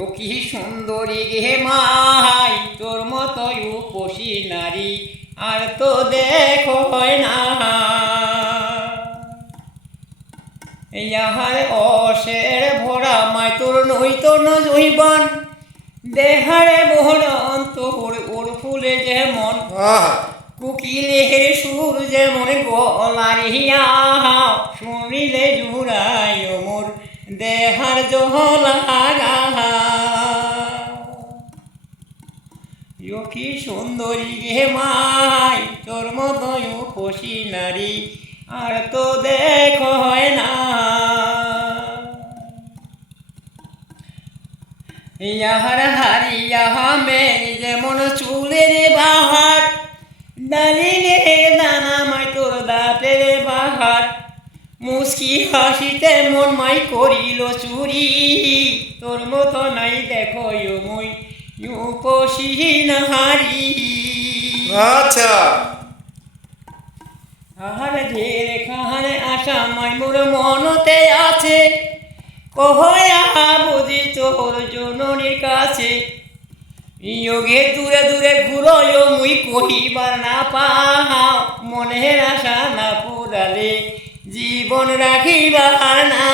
ও কি সুন্দরী গে মাই, তোর মতো রূপসী নারী আর তো দেখো হয় না। ইহার অশের ভরা মায় তোর নৈতন জৈবন, দেহারে বহরন তোর ওর ফুলে যেমন কুকিলের সুর যেমন গলার হিয়া, শুনিলে জুড়ায় মোর দেহার জহলাগা। কি সুন্দরী গে মাই, তোর মতো রূপসী নারী আর তো দেখো হয় না। ইহার হারিয়া মেয়ে যেমন চুলের বাহার, ডালিলে দানা মাই তোর দাঁতের বাহার, মুস্কি হাসিতে মন মাই করিল চুরি, তোর মতো নাই দেখো মই রূপসী নারী। আচ্ছা, আহার ঢের খাহারে আশা মাই মোর মনতে আছে, কহয়া বুঝি তোর জননীর কাছে। যোগে দূরে দূরে ঘুরয় মুই কহিবার না পাহাও, মনের আশা না পুরালে জীবন রাখিবার না।